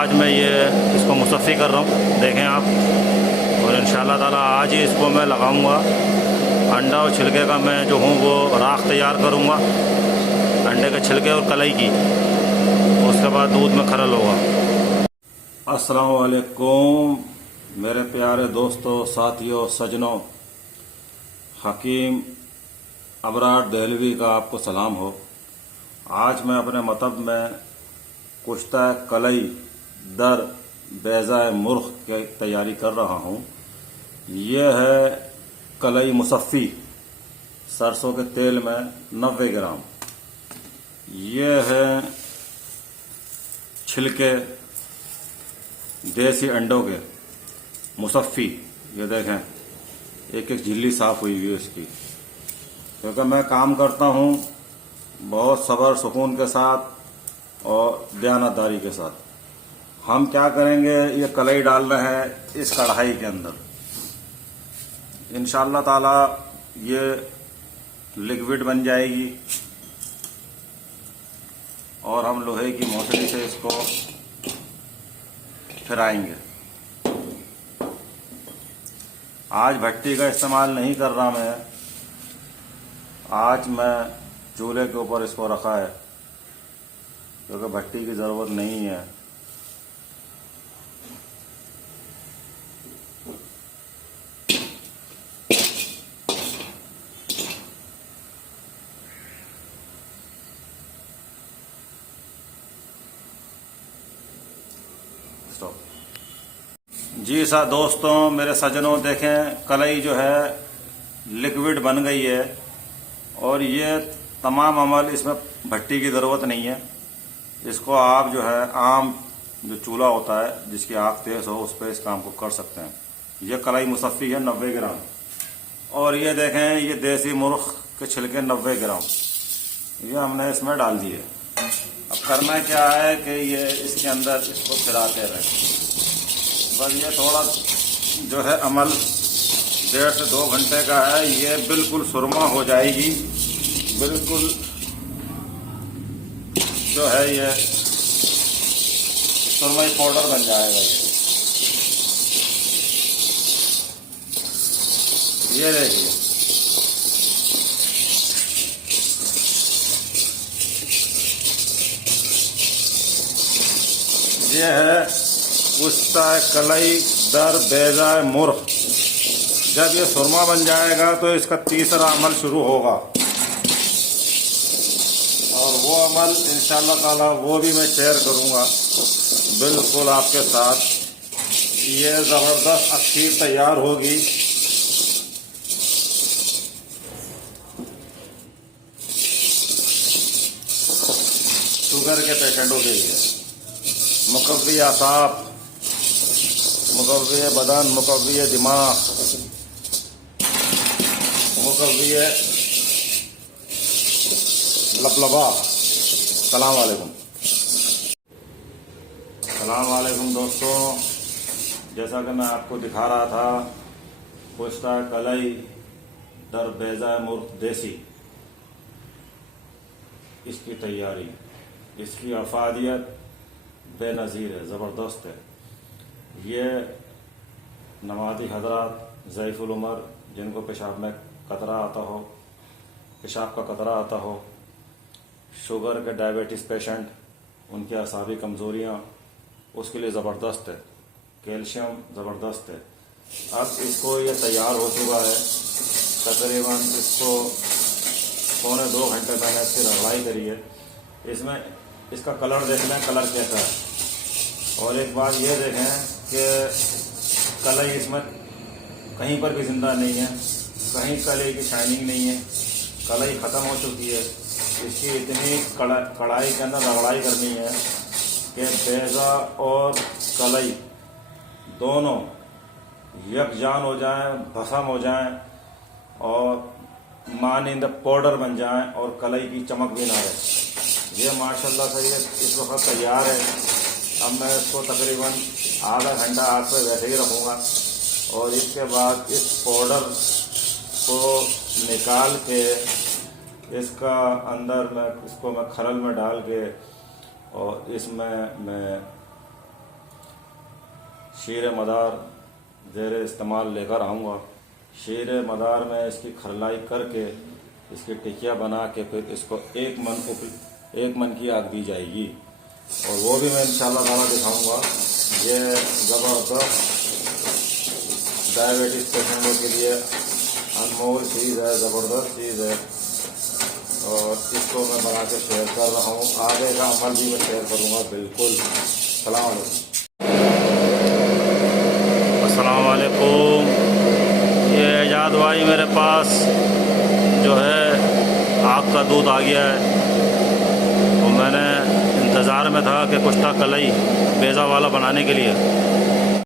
आज मैं ये इसको मुसफ़्फ़ी कर रहा हूँ, देखें आप। और इंशाअल्लाह ताला आज ही इसको मैं लगाऊंगा। अंडा और छिलके का मैं जो हूँ वो राख तैयार करूँगा, अंडे के छिलके और कलाई की। उसके बाद दूध में खरल होगा। अस्सलाम वालेकुम मेरे प्यारे दोस्तों, साथियों, सजनों। हकीम अबरार दहलवी का आपको सलाम हो। आज मैं अपने मतब में कुश्ता कलई दर बेज़ाए मुर्ख की तैयारी कर रहा हूँ। यह है कलई मुसफ़्फ़ी सरसों के तेल में 90 ग्राम। यह है छिलके देसी अंडों के मुसफ़्फ़ी। ये देखें, एक एक झिल्ली साफ हुई हुई है इसकी। क्योंकि मैं काम करता हूँ बहुत सब्र सुकून के साथ और दयानतदारी के साथ। हम क्या करेंगे, ये कलई डालना है इस कढ़ाई के अंदर। इंशाअल्लाह ताला ये लिक्विड बन जाएगी और हम लोहे की मोसड़ी से इसको फिराएंगे। आज भट्टी का इस्तेमाल नहीं कर रहा मैं, आज मैं चूल्हे के ऊपर इसको रखा है क्योंकि भट्टी की ज़रूरत नहीं है। जी सा दोस्तों, मेरे सजनों, देखें कलई जो है लिक्विड बन गई है और ये तमाम अमल, इसमें भट्टी की ज़रूरत नहीं है। इसको आप जो है आम जो चूल्हा होता है जिसकी आग तेज हो उस पर इस काम को कर सकते हैं। ये कलई मुसफ़्फ़ी है 90 ग्राम। और ये देखें, ये देसी मुर्ख के छिलके 90 ग्राम ये हमने इसमें डाल दिए। अब करना क्या है कि ये इसके अंदर इसको फिराते रहें। बस ये थोड़ा जो है अमल 1.5 से 2 घंटे का है। ये बिल्कुल सुरमा हो जाएगी, बिल्कुल जो है ये सुरमई पाउडर बन जाएगा। ये देखिए, ये है कुश्ता कलई दर बेज़ाए मुर्ख। जब ये सुरमा बन जाएगा तो इसका तीसरा अमल शुरू होगा और वो अमल इंशाअल्लाह ताला वो भी मैं शेयर करूंगा बिल्कुल आपके साथ। ये ज़बरदस्त अखीर तैयार होगी। शुगर के पेशेंटों के लिए मुकव्वी आसाब, मुकव्वी बदन, मुकव्वी दिमाग, मुकव्वी लबलबा। सलाम वालेकुम। सलाम वालेकुम दोस्तों, जैसा कि मैं आपको दिखा रहा था कुश्ता कलई दर बेज़ाए मुर्ख देसी, इसकी तैयारी, इसकी अफादियत बेनज़ीर है, ज़बरदस्त है। ये नमाज़ी हज़रात, ज़ईफ़ुल उमर, जिनको पेशाब में कतरा आता हो, पेशाब का कतरा आता हो, शुगर के डायबिटीज़ पेशेंट, उनकी असाबी कमज़ोरियाँ, उसके लिए ज़बरदस्त है। कैल्शियम ज़बरदस्त है। अब इसको ये तैयार हो चुका है, तकरीबन इसको 1.25-2 घंटे मैंने इसकी रगड़ाई करी है। इसमें इसका कलर देख लें, कलर कैसा है। और एक बात ये देखें कि कलई इसमें कहीं पर भी ज़िंदा नहीं है, कहीं कलई की शाइनिंग नहीं है, कलई ख़त्म हो चुकी है। इसकी इतनी कढ़ाई के अंदर रगड़ाई करनी है कि बेज़ा और कलई दोनों यकजान हो जाएं, भस्म हो जाएं और मानिंद पाउडर बन जाएं और कलई की चमक भी ना रहे। ये माशाल्लाह से ये इस वक्त तैयार है। अब मैं इसको तकरीबन आधा घंटा आग पे वैसे ही रखूँगा और इसके बाद इस पाउडर को निकाल के इसका अंदर मैं इसको खरल में डाल के और इसमें मैं शीर मदार ज़ेर इस्तेमाल लेकर आऊँगा। शीर मदार में इसकी खरलाई करके इसकी टिकिया बना के फिर इसको एक मन की आग दी जाएगी और वो भी मैं इंशाल्लाह ताला दिखाऊंगा। ये ज़बरदस्त डायबिटीज़ पेशेंटों के लिए अनमोल चीज़ है, ज़बरदस्त चीज़ है और इसको मैं बना के शेयर कर रहा हूँ। आगे का अमल भी मैं शेयर करूँगा बिल्कुल। सलाम अलैकुम। ये एजाज भाई मेरे पास जो है आग का दूध आ गया है तो मैंने इंतज़ार में था कि कुश्ता कलई बेज़ा वाला बनाने के लिए